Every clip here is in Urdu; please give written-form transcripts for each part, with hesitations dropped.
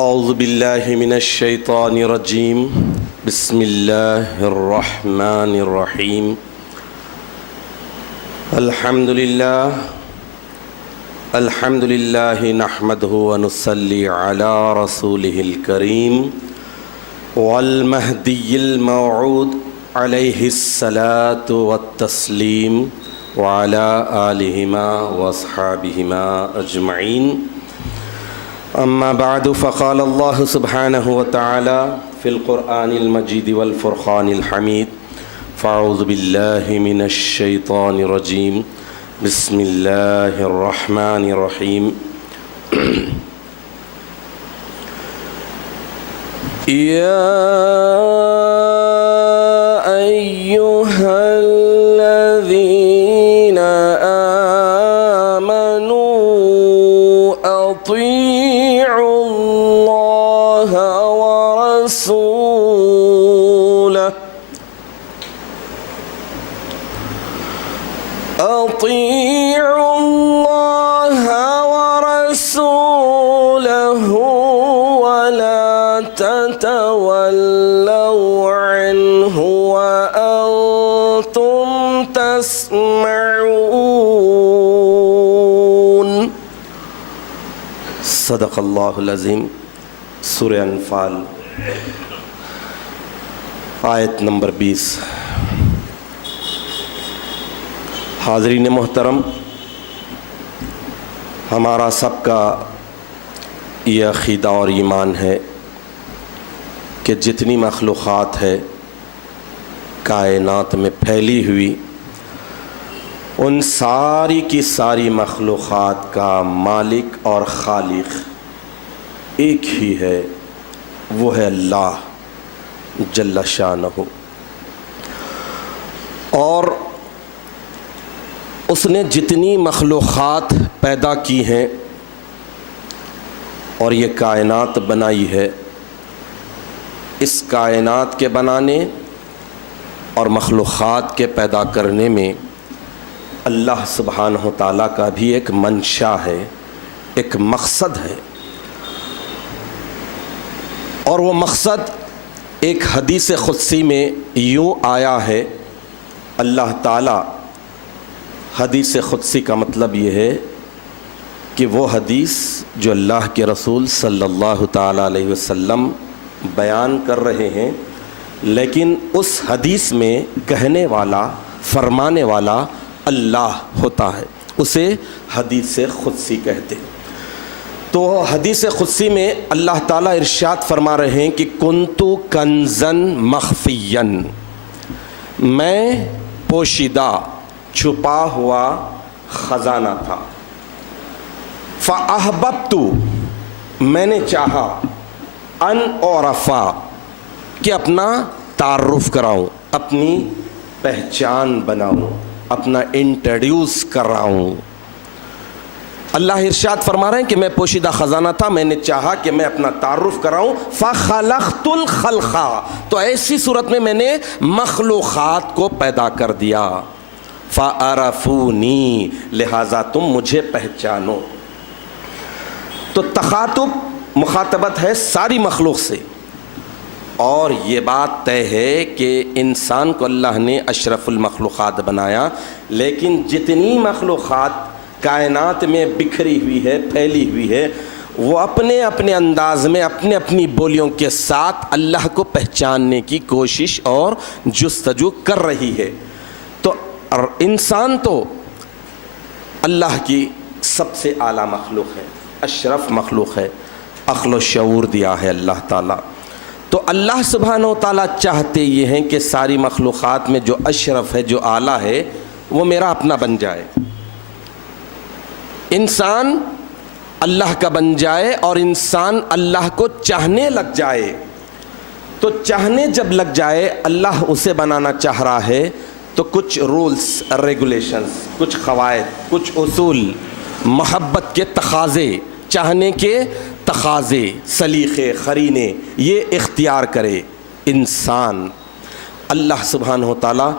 اعوذ باللہ من الشیطان الرجیم بسم اللہ الرحمن الرحیم الحمد للہ نحمدہ ونصلی علی رسولہ الکریم والمہدی الموعود علیہ الصلاة والتسلیم وعلی آلہما واصحابہما اجمعین اما بعد فقال اللہ سبحانہ وتعالی فی القرآن المجید والفرقان الحمید فاعوذ باللہ من الشیطان الرجیم بسم اللہ الرحمن الرحیم یا ایہا الذین آمنوا اطیعوا اللہ ورسولہ اطیعوا اللہ ورسولہ ولا تتولوا عنہ وانتم تسمعون۔ صدق اللہ العظیم۔ سورہ انفال آیت نمبر 20۔ حاضرین محترم، ہمارا سب کا یہ عقیدہ اور ایمان ہے کہ جتنی مخلوقات ہے کائنات میں پھیلی ہوئی، ان ساری کی ساری مخلوقات کا مالک اور خالق ایک ہی ہے، وہ ہے اللہ جل شانہ۔ اور اس نے جتنی مخلوقات پیدا کی ہیں اور یہ کائنات بنائی ہے، اس کائنات کے بنانے اور مخلوقات کے پیدا کرنے میں اللہ سبحانہ تعالیٰ کا بھی ایک منشا ہے، ایک مقصد ہے، اور وہ مقصد ایک حدیث قدسی میں یوں آیا ہے۔ اللہ تعالیٰ، حدیث قدسی کا مطلب یہ ہے کہ وہ حدیث جو اللہ کے رسول صلی اللہ تعالیٰ علیہ وسلم بیان کر رہے ہیں، لیکن اس حدیث میں کہنے والا، فرمانے والا اللہ ہوتا ہے، اسے حدیث قدسی کہتے ہیں۔ تو حدیث قدسی میں اللہ تعالیٰ ارشاد فرما رہے ہیں کہ کنتو کنزن مخفیًا، میں پوشیدہ چھپا ہوا خزانہ تھا۔ فَأَحْبَبْتُ، میں نے چاہا، ان اعرفا، کہ اپنا تعارف کراؤں، اپنی پہچان بناؤں، اپنا انٹروڈیوس کراؤں۔ اللہ ارشاد فرما رہے ہیں کہ میں پوشیدہ خزانہ تھا، میں نے چاہا کہ میں اپنا تعارف کراؤں۔ فَخَلَقْتُ الْخَلْقَ، تو ایسی صورت میں نے مخلوقات کو پیدا کر دیا۔ فَعَرَفُونِي، لہٰذا تم مجھے پہچانو۔ تو تخاطب، مخاطبت ہے ساری مخلوق سے، اور یہ بات طے ہے کہ انسان کو اللہ نے اشرف المخلوقات بنایا، لیکن جتنی مخلوقات کائنات میں بکھری ہوئی ہے، پھیلی ہوئی ہے، وہ اپنے اپنے انداز میں، اپنے اپنی بولیوں کے ساتھ اللہ کو پہچاننے کی کوشش اور جستجو کر رہی ہے۔ تو انسان تو اللہ کی سب سے اعلیٰ مخلوق ہے، اشرف مخلوق ہے، عقل و شعور دیا ہے اللہ تعالیٰ۔ تو اللہ سبحانہ و تعالیٰ چاہتے یہ ہیں کہ ساری مخلوقات میں جو اشرف ہے، جو اعلیٰ ہے، وہ میرا اپنا بن جائے، انسان اللہ کا بن جائے، اور انسان اللہ کو چاہنے لگ جائے۔ تو چاہنے جب لگ جائے، اللہ اسے بنانا چاہ رہا ہے، تو کچھ رولز ریگولیشنز، کچھ قواعد، کچھ اصول، محبت کے تقاضے، چاہنے کے تقاضے، سلیقے، قرینے، یہ اختیار کرے انسان۔ اللہ سبحانہ و تعالیٰ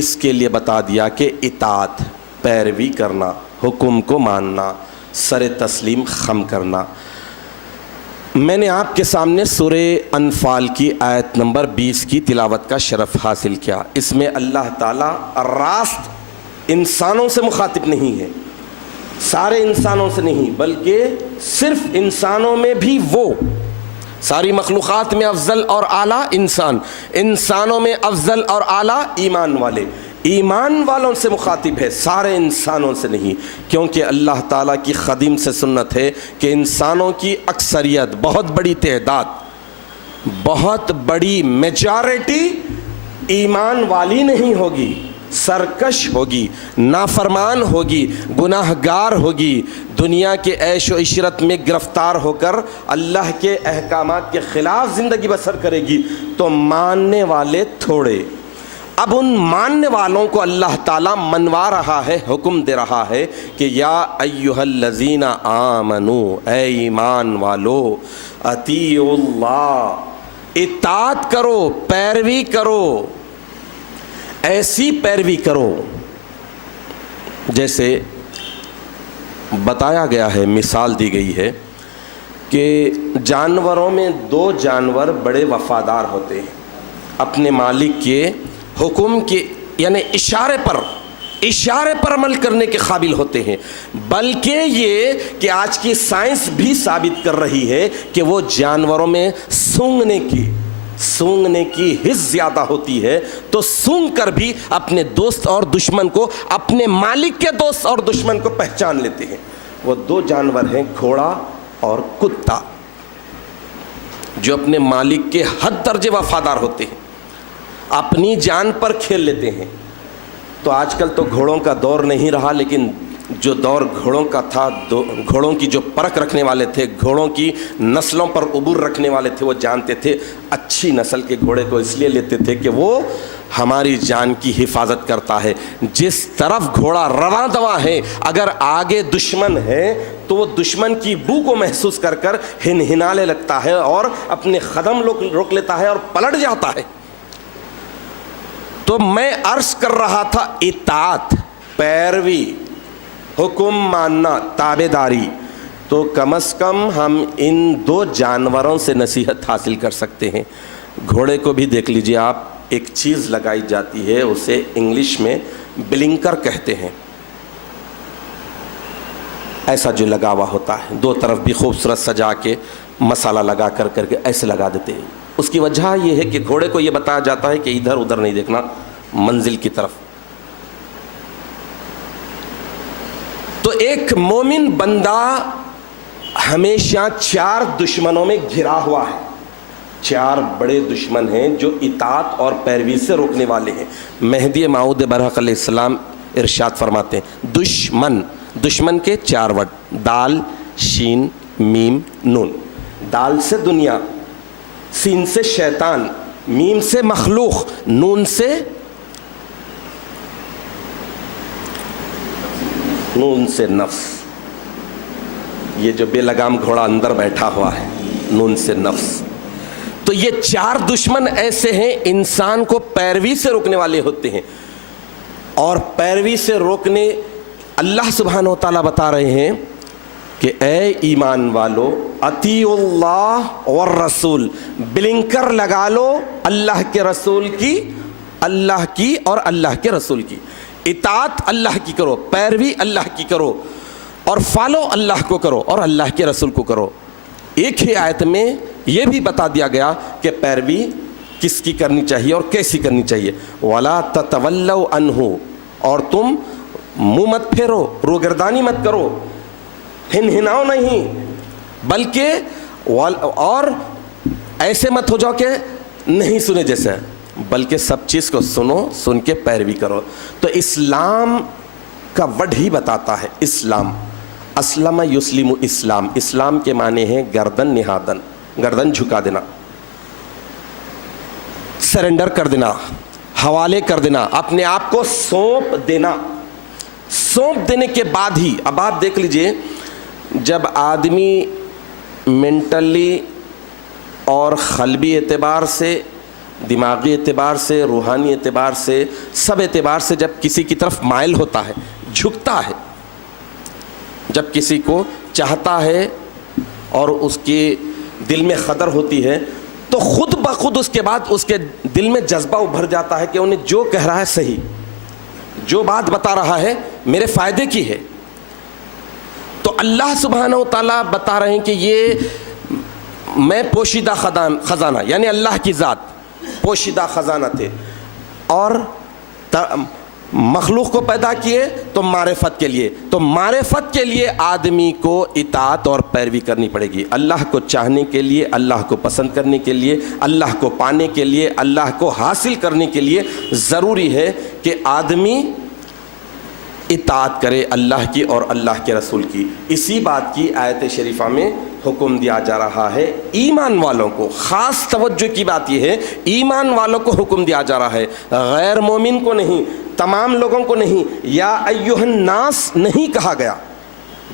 اس کے لیے بتا دیا کہ اطاعت، پیروی کرنا، حکم کو ماننا، سر تسلیم خم کرنا۔ میں نے آپ کے سامنے سورہ انفال کی آیت نمبر 20 کی تلاوت کا شرف حاصل کیا. اس میں اللہ تعالیٰ راست انسانوں سے مخاطب نہیں ہے، سارے انسانوں سے نہیں، بلکہ صرف انسانوں میں بھی وہ، ساری مخلوقات میں افضل اور اعلیٰ انسان، انسانوں میں افضل اور اعلیٰ ایمان والے، ایمان والوں سے مخاطب ہے، سارے انسانوں سے نہیں. کیونکہ اللہ تعالیٰ کی قدیم سے سنت ہے کہ انسانوں کی اکثریت، بہت بڑی تعداد، بہت بڑی میجارٹی ایمان والی نہیں ہوگی، سرکش ہوگی، نافرمان ہوگی، گناہ گار ہوگی، دنیا کے عیش و عشرت میں گرفتار ہو کر اللہ کے احکامات کے خلاف زندگی بسر کرے گی. تو ماننے والے تھوڑے. اب ان ماننے والوں کو اللہ تعالیٰ منوا رہا ہے، حکم دے رہا ہے کہ یا ایھا الذین آمنوا، اے ایمان والو، اطیعوا اللہ، اطاعت کرو، پیروی کرو، ایسی پیروی کرو جیسے بتایا گیا ہے، مثال دی گئی ہے کہ جانوروں میں 2 جانور بڑے وفادار ہوتے ہیں، اپنے مالک کے حکم کے یعنی اشارے پر عمل کرنے کے قابل ہوتے ہیں. بلکہ یہ کہ آج کی سائنس بھی ثابت کر رہی ہے کہ وہ جانوروں میں سونگنے کی حس زیادہ ہوتی ہے، تو سونگ کر بھی اپنے دوست اور دشمن کو، اپنے مالک کے دوست اور دشمن کو پہچان لیتے ہیں. وہ 2 جانور ہیں، گھوڑا اور کتا، جو اپنے مالک کے حد درجے وفادار ہوتے ہیں، اپنی جان پر کھیل لیتے ہیں. تو آج کل تو گھوڑوں کا دور نہیں رہا، لیکن جو دور گھوڑوں کا تھا، گھوڑوں کی جو پرکھ رکھنے والے تھے، گھوڑوں کی نسلوں پر عبور رکھنے والے تھے، وہ جانتے تھے اچھی نسل کے گھوڑے کو اس لیے لیتے تھے کہ وہ ہماری جان کی حفاظت کرتا ہے. جس طرف گھوڑا رواں دواں ہے، اگر آگے دشمن ہے تو وہ دشمن کی بو کو محسوس کر کر ہنہنانے لگتا ہے اور اپنے قدم روک لیتا ہے اور پلٹ جاتا ہے. تو میں عرض کر رہا تھا اطاعت، پیروی، حکم ماننا، تابعداری. تو کم از کم ہم ان 2 جانوروں سے نصیحت حاصل کر سکتے ہیں. گھوڑے کو بھی دیکھ لیجئے آپ، ایک چیز لگائی جاتی ہے، اسے انگلش میں بلنکر کہتے ہیں، ایسا جو لگا ہوا ہوتا ہے، 2 طرف بھی خوبصورت سجا کے مسالہ لگا کر کے ایسے لگا دیتے ہیں. اس کی وجہ یہ ہے کہ گھوڑے کو یہ بتایا جاتا ہے کہ ادھر ادھر نہیں دیکھنا، منزل کی طرف. تو ایک مومن بندہ ہمیشہ 4 دشمنوں میں گھرا ہوا ہے. 4 بڑے دشمن ہیں جو اطاعت اور پیروی سے روکنے والے ہیں. مہدی موعود برحق علیہ السلام ارشاد فرماتے ہیں، دشمن کے 4 ورڈ، دال، شین، میم، نون. دال سے دنیا، سین سے شیطان، میم سے مخلوق، نون سے نفس. یہ جو بے لگام گھوڑا اندر بیٹھا ہوا ہے، نون سے نفس. تو یہ 4 دشمن ایسے ہیں، انسان کو پیروی سے روکنے والے ہوتے ہیں. اور پیروی سے روکنے اللہ سبحانہ و تعالیٰ بتا رہے ہیں کہ اے ایمان والو، اطیعوا اللہ والرسول، بلنکر لگا لو اللہ کے رسول کی، اللہ کی اور اللہ کے رسول کی. اطاعت اللہ کی کرو، پیروی اللہ کی کرو، اور فالو اللہ کو کرو اور اللہ کے رسول کو کرو. ایک ہی آیت میں یہ بھی بتا دیا گیا کہ پیروی کس کی کرنی چاہیے اور کیسی کرنی چاہیے. وَلَا تَتَوَلَّوْا عَنْهُ، اور تم منہ مت پھیرو، روگردانی مت کرو، ہنہناؤ نہیں، بلکہ اور ایسے مت ہو جاؤ کہ نہیں سنے جیسے، بلکہ سب چیز کو سنو، سن کے پیروی کرو. تو اسلام کا ورڈ ہی بتاتا ہے، اسلام، اسلم یسلم، اسلام کے معنی ہیں گردن نہادن، گردن جھکا دینا، سرنڈر کر دینا، حوالے کر دینا، اپنے آپ کو سونپ دینا. سونپ دینے کے بعد ہی، اب آپ دیکھ لیجئے، جب آدمی مینٹلی اور قلبی اعتبار سے، دماغی اعتبار سے، روحانی اعتبار سے، سب اعتبار سے جب کسی کی طرف مائل ہوتا ہے، جھکتا ہے، جب کسی کو چاہتا ہے اور اس کی دل میں قدر ہوتی ہے تو خود بخود اس کے بعد اس کے دل میں جذبہ ابھر جاتا ہے کہ انہیں جو کہہ رہا ہے صحیح، جو بات بتا رہا ہے میرے فائدے کی ہے. تو اللہ سبحانہ و تعالیٰ بتا رہے ہیں کہ یہ میں پوشیدہ خزانہ، یعنی اللہ کی ذات پوشیدہ خزانہ تھے، اور مخلوق کو پیدا کیے تو معرفت کے لیے. تو معرفت کے لیے آدمی کو اطاعت اور پیروی کرنی پڑے گی. اللہ کو چاہنے کے لیے، اللہ کو پسند کرنے کے لیے، اللہ کو پانے کے لیے، اللہ کو حاصل کرنے کے لیے ضروری ہے کہ آدمی اطاعت کرے اللہ کی اور اللہ کے رسول کی. اسی بات کی آیت شریفہ میں حکم دیا جا رہا ہے ایمان والوں کو. خاص توجہ کی بات یہ ہے، ایمان والوں کو حکم دیا جا رہا ہے، غیر مومن کو نہیں، تمام لوگوں کو نہیں. یا ایھا الناس نہیں کہا گیا،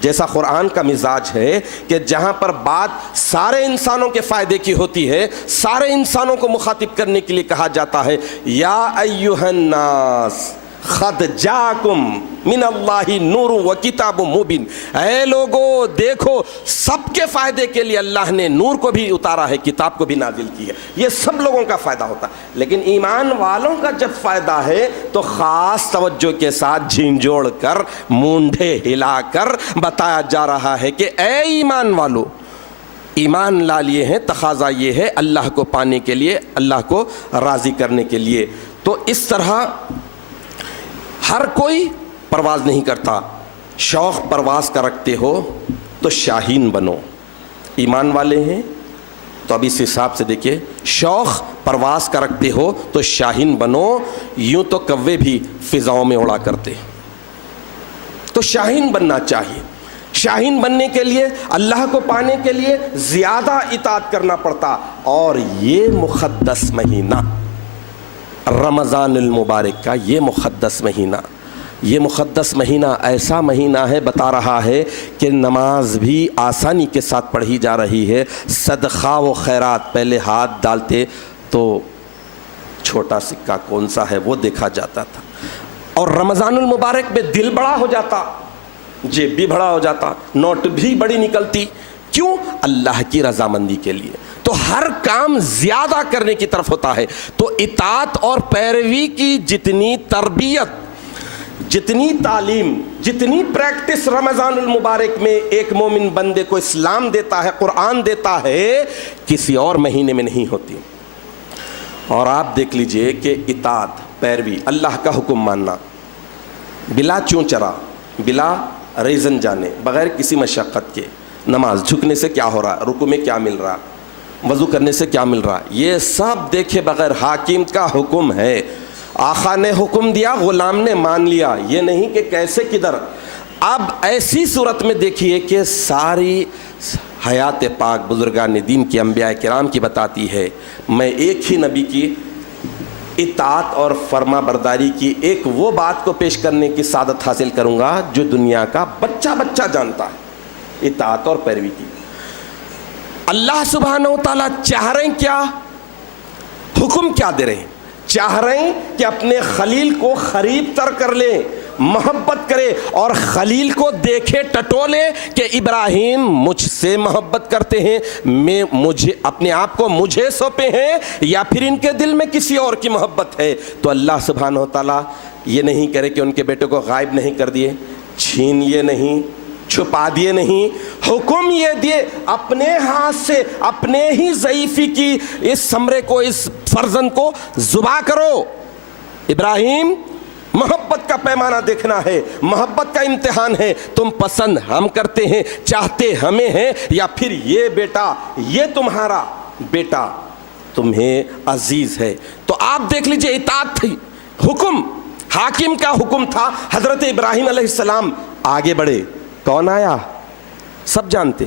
جیسا قرآن کا مزاج ہے کہ جہاں پر بات سارے انسانوں کے فائدے کی ہوتی ہے، سارے انسانوں کو مخاطب کرنے کے لیے کہا جاتا ہے یا ایھا الناس قد جاءکم من اللہ نور و کتاب مبین. اے لوگو دیکھو، سب کے فائدے کے لیے اللہ نے نور کو بھی اتارا ہے، کتاب کو بھی نازل کی ہے. یہ سب لوگوں کا فائدہ ہوتا ہے، لیکن ایمان والوں کا جب فائدہ ہے تو خاص توجہ کے ساتھ جھنجھوڑ کر، مونڈھے ہلا کر بتایا جا رہا ہے کہ اے ایمان والو، ایمان لا لیے ہیں، تقاضا یہ ہے اللہ کو پانے کے لیے، اللہ کو راضی کرنے کے لیے. تو اس طرح ہر کوئی پرواز نہیں کرتا. شوق پرواز کا رکھتے ہو تو شاہین بنو. ایمان والے ہیں تو اب اس حساب سے دیکھیے، شوق پرواز کا رکھتے ہو تو شاہین بنو. یوں تو کوے بھی فضاؤں میں اڑا کرتے، تو شاہین بننا چاہیے. شاہین بننے کے لیے، اللہ کو پانے کے لیے زیادہ اطاعت کرنا پڑتا. اور یہ مقدس مہینہ رمضان المبارک کا، یہ مقدس مہینہ ایسا مہینہ ہے، بتا رہا ہے کہ نماز بھی آسانی کے ساتھ پڑھی جا رہی ہے. صدقہ و خیرات، پہلے ہاتھ ڈالتے تو چھوٹا سکہ کون سا ہے وہ دیکھا جاتا تھا، اور رمضان المبارک میں دل بڑا ہو جاتا، جیب بھی بڑا ہو جاتا، نوٹ بھی بڑی نکلتی. کیوں؟ اللہ کی رضامندی کے لیے. تو ہر کام زیادہ کرنے کی طرف ہوتا ہے. تو اطاعت اور پیروی کی جتنی تربیت، جتنی تعلیم، جتنی پریکٹس رمضان المبارک میں ایک مومن بندے کو اسلام دیتا ہے، قرآن دیتا ہے، کسی اور مہینے میں نہیں ہوتی. اور آپ دیکھ لیجئے کہ اطاعت، پیروی، اللہ کا حکم ماننا بلا چوں چرا، بلا ریزن جانے، بغیر کسی مشقت کے. نماز جھکنے سے کیا ہو رہا، رکوع میں کیا مل رہا، وضو کرنے سے کیا مل رہا، یہ سب دیکھے بغیر. حاکم کا حکم ہے، آقا نے حکم دیا، غلام نے مان لیا. یہ نہیں کہ کیسے کدھر. اب ایسی صورت میں دیکھیے کہ ساری حیات پاک بزرگان دین کی، انبیاء کرام کی بتاتی ہے، میں ایک ہی نبی کی اطاعت اور فرما برداری کی ایک وہ بات کو پیش کرنے کی سعادت حاصل کروں گا جو دنیا کا بچہ جانتا ہے، اطاعت اور پیروی کی. اللہ سبحانہ و تعالیٰ چاہ رہے ہیں کیا، حکم کیا دے رہے ہیں؟ چاہ رہے ہیں کہ اپنے خلیل کو قریب تر کر لیں، محبت کرے، اور خلیل کو دیکھے ٹٹولے کہ ابراہیم مجھ سے محبت کرتے ہیں، میں مجھے اپنے آپ کو مجھے سونپے ہیں، یا پھر ان کے دل میں کسی اور کی محبت ہے. تو اللہ سبحانہ و تعالیٰ یہ نہیں کرے کہ ان کے بیٹے کو غائب نہیں کر دیے، چھین لیے نہیں، چھپا دیے نہیں. حکم یہ دیے اپنے ہاتھ سے، اپنے ہی ضعیفی کی اس ثمرے کو، اس فرزند کو ذبح کرو. ابراہیم، محبت کا پیمانہ دیکھنا ہے، محبت کا امتحان ہے. تم پسند ہم کرتے ہیں، چاہتے ہمیں ہیں، یا پھر یہ بیٹا، یہ تمہارا بیٹا تمہیں عزیز ہے. تو آپ دیکھ لیجئے، اطاعت تھی، حکم، حاکم کا حکم تھا. حضرت ابراہیم علیہ السلام آگے بڑھے. کون آیا؟ سب جانتے،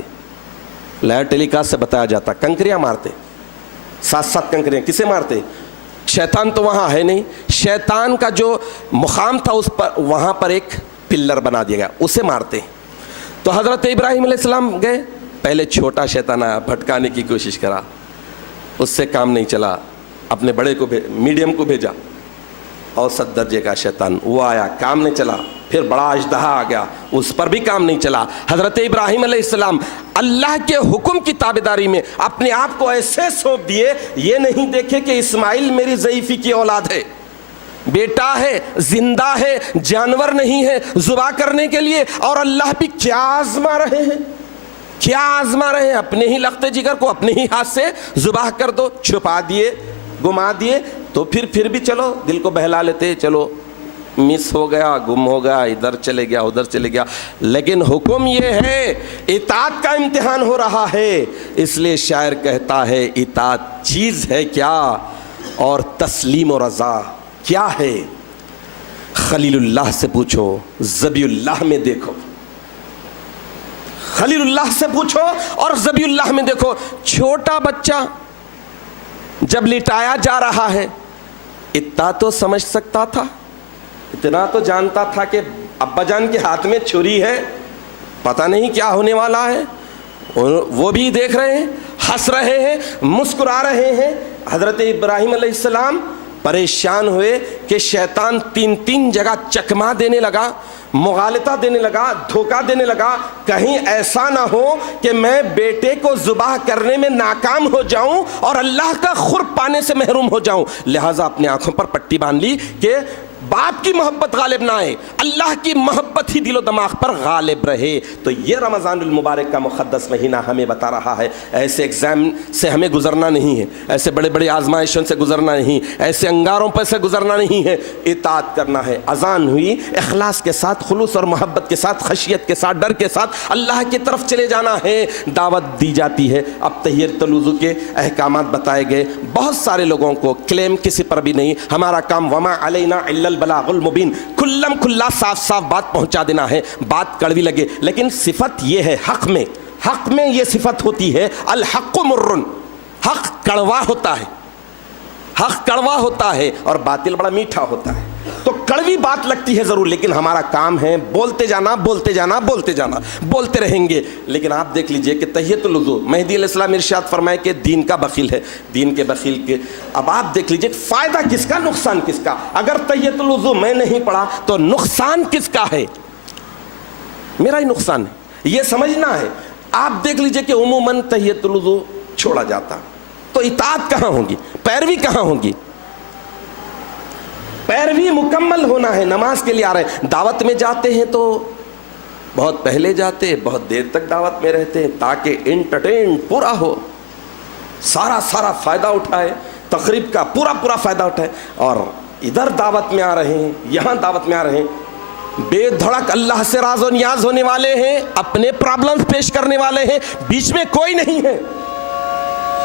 لائیو ٹیلی کاسٹ سے بتایا جاتا. کنکریاں مارتے، 7 کنکریاں. کسے مارتے؟ شیطان تو وہاں ہے نہیں. شیطان کا جو مقام تھا اس پر، وہاں پر ایک پلر بنا دیا گیا، اسے مارتے. تو حضرت ابراہیم علیہ السلام گئے، پہلے چھوٹا شیطان آیا، بھٹکانے کی کوشش کرا، اس سے کام نہیں چلا. اپنے بڑے کو میڈیم کو بھیجا، اوسط درجے کا شیطان وہ آیا، کام نہیں چلا. پھر بڑا اژدہا آ گیا، اس پر بھی کام نہیں چلا۔ حضرت ابراہیم علیہ السلام اللہ کے حکم کی تابعداری میں اپنے آپ کو ایسے سونپ دیے، یہ نہیں دیکھے کہ اسماعیل میری ضعیفی کی اولاد ہے، بیٹا ہے، زندہ ہے، جانور نہیں ہے ذبح کرنے کے لیے، اور اللہ بھی کیا آزما رہے ہیں، کیا آزما رہے ہیں، اپنے ہی لختے جگر کو اپنے ہی ہاتھ سے ذبح کر دو، چھپا دیے، گما دیے، تو پھر بھی چلو دل کو بہلا لیتے، چلو مس ہو گیا، گم ہو گیا، ادھر چلے گیا ادھر چلے گیا، لیکن حکم یہ ہے، اطاعت کا امتحان ہو رہا ہے۔ اس لیے شاعر کہتا ہے اطاعت چیز ہے کیا اور تسلیم و رضا کیا ہے۔ خلیل اللہ سے پوچھو، ذبیح اللہ میں دیکھو، خلیل اللہ سے پوچھو اور ذبیح اللہ میں دیکھو۔ چھوٹا بچہ جب لٹایا جا رہا ہے، اتنا تو سمجھ سکتا تھا، اتنا تو جانتا تھا کہ ابا جان کے ہاتھ میں چھری ہے، پتہ نہیں کیا ہونے والا ہے، وہ بھی دیکھ رہے ہیں، ہنس رہے ہیں، مسکرا رہے ہیں۔ حضرت ابراہیم علیہ السلام پریشان ہوئے کہ شیطان تین جگہ چکما دینے لگا، مغالطہ دینے لگا، دھوکہ دینے لگا، کہیں ایسا نہ ہو کہ میں بیٹے کو ذبح کرنے میں ناکام ہو جاؤں اور اللہ کا قرب پانے سے محروم ہو جاؤں۔ لہٰذا اپنے آنکھوں پر پٹی باندھ لی کہ باپ کی محبت غالب نہ آئے، اللہ کی محبت ہی دل و دماغ پر غالب رہے۔ تو یہ رمضان المبارک کا مقدس مہینہ ہمیں بتا رہا ہے ایسے ایگزام سے ہمیں گزرنا نہیں ہے، ایسے بڑے بڑے آزمائشوں سے گزرنا نہیں، ایسے انگاروں پر سے گزرنا نہیں ہے، اطاعت کرنا ہے۔ اذان ہوئی، اخلاص کے ساتھ، خلوص اور محبت کے ساتھ، خشیت کے ساتھ، ڈر کے ساتھ اللہ کی طرف چلے جانا ہے۔ دعوت دی جاتی ہے، اب تحیۃ الوضو کے احکامات بتائے گئے۔ بہت سارے لوگوں کو کلیم کسی پر بھی نہیں، ہمارا کام وما علینا الا البلاغ المبین، کھلم کھلا صاف بات پہنچا دینا ہے، بات کڑوی لگے لیکن صفت یہ ہے، حق میں یہ صفت ہوتی ہے، الحق مرن، حق کڑوا ہوتا ہے، حق کڑوا ہوتا ہے اور باطل بڑا میٹھا ہوتا ہے۔ تو کڑوی بات لگتی ہے ضرور، لیکن ہمارا کام ہے بولتے جانا، بولتے جانا، بولتے جانا، بولتے رہیں گے۔ لیکن آپ دیکھ لیجئے کہ تحیۃ الوضو، مہدی علیہ السلام ارشاد فرمائے کہ دین کا بخیل ہے، دین کے بخیل کے۔ اب آپ دیکھ لیجئے فائدہ کس کا، نقصان کس کا؟ اگر تحیۃ الوضو میں نہیں پڑھا تو نقصان کس کا ہے؟ میرا ہی نقصان ہے، یہ سمجھنا ہے۔ آپ دیکھ لیجئے کہ عموماً تحیۃ الوضو چھوڑا جاتا، تو اطاعت کہاں ہوگی، پیروی کہاں ہوگی؟ پیروی مکمل ہونا ہے، نماز کے لیے آ رہے ہیں، دعوت میں جاتے ہیں تو بہت پہلے جاتے، بہت دیر تک دعوت میں رہتے ہیں تاکہ انٹرٹین پورا ہو، سارا فائدہ اٹھائے، تقریب کا پورا فائدہ اٹھائے۔ اور ادھر دعوت میں آ رہے ہیں، یہاں دعوت میں آ رہے ہیں، بے دھڑک اللہ سے راز و نیاز ہونے والے ہیں، اپنے پرابلمز پیش کرنے والے ہیں، بیچ میں کوئی نہیں ہے،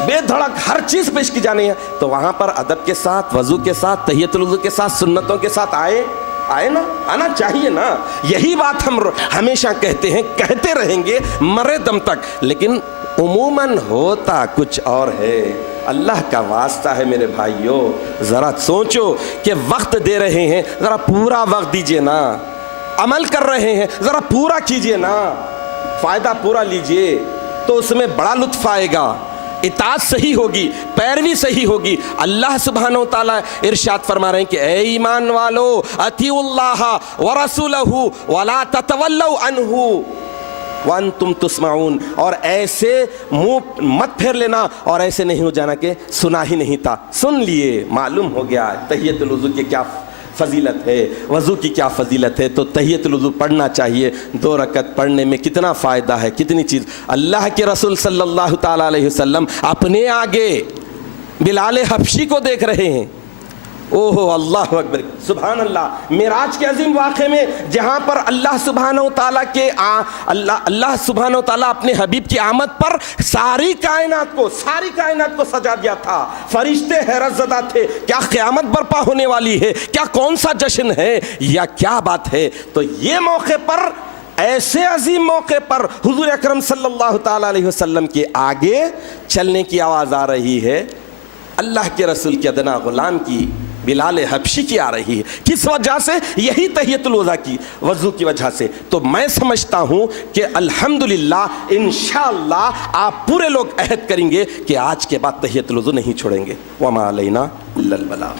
بے دھڑک ہر چیز پیش کی جانی ہے۔ تو وہاں پر ادب کے ساتھ، وضو کے ساتھ، تحیۃ الوضو کے ساتھ، سنتوں کے ساتھ آئے نا، آنا چاہیے نا۔ یہی بات ہم ہمیشہ کہتے ہیں، کہتے رہیں گے مرے دم تک، لیکن عموماً ہوتا کچھ اور ہے۔ اللہ کا واسطہ ہے میرے بھائیوں، ذرا سوچو کہ وقت دے رہے ہیں، ذرا پورا وقت دیجئے نا، عمل کر رہے ہیں ذرا پورا کیجئے نا، فائدہ پورا لیجئے تو اس میں بڑا لطف آئے گا، اطاعت صحیح ہوگی، پیروی صحیح ہوگی۔ اللہ سبحانہ وتعالی ارشاد فرما رہے ہیں کہ اے ایمان والو اطیعوا اللہ ورسولہ ولا تتولوا عنہ وانتم تسمعون، اور ایسے منہ مت پھیر لینا اور ایسے نہیں ہو جانا کہ سنا ہی نہیں تھا، سن لیے، معلوم ہو گیا تحیۃ الوضو کی کیا فضیلت ہے، وضو کی کیا فضیلت ہے، تو تحیۃ الوضو پڑھنا چاہیے۔ 2 رکعت پڑھنے میں کتنا فائدہ ہے، کتنی چیز۔ اللہ کے رسول صلی اللہ تعالیٰ علیہ وسلم اپنے آگے بلال حبشی کو دیکھ رہے ہیں، اوہ اللہ اکبر، سبحان اللہ۔ معراج کے عظیم واقعے میں جہاں پر اللہ سبحانہ و تعالیٰ کے اللہ سبحانہ و تعالیٰ اپنے حبیب کی آمد پر ساری کائنات کو سجا دیا تھا، فرشتے حیرت زدہ تھے، کیا قیامت برپا ہونے والی ہے، کیا کون سا جشن ہے یا کیا بات ہے۔ تو یہ موقع پر، ایسے عظیم موقع پر حضور اکرم صلی اللہ تعالیٰ علیہ وسلم کے آگے چلنے کی آواز آ رہی ہے، اللہ کے رسول کے ادنا غلام کی، بلال حبشی کی آ رہی ہے۔ کس وجہ سے؟ یہی تحیۃ الوضو کی وجہ سے۔ تو میں سمجھتا ہوں کہ الحمدللہ انشاءاللہ آپ پورے لوگ عہد کریں گے کہ آج کے بعد تحیۃ الوضو نہیں چھوڑیں گے۔ وما علینا الا البلاغ۔